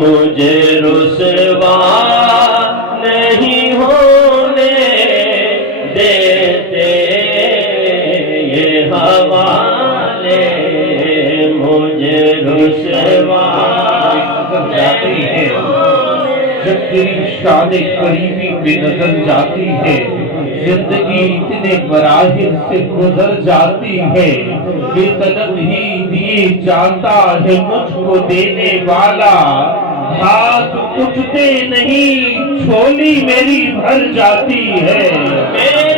مجھے رسوا نہیں ہونے دیتے یہ حوالے، مجھے رسوا جاتی ہے جب تیری شان قریبی پہ نظر جاتی ہے، زندگی اتنے مراحل سے گزر جاتی ہے، بے طلب ہی دیے جاتا ہے مجھ کو دینے والا، ہاتھ اٹھتے نہیں جھولی میری بھر جاتی ہے۔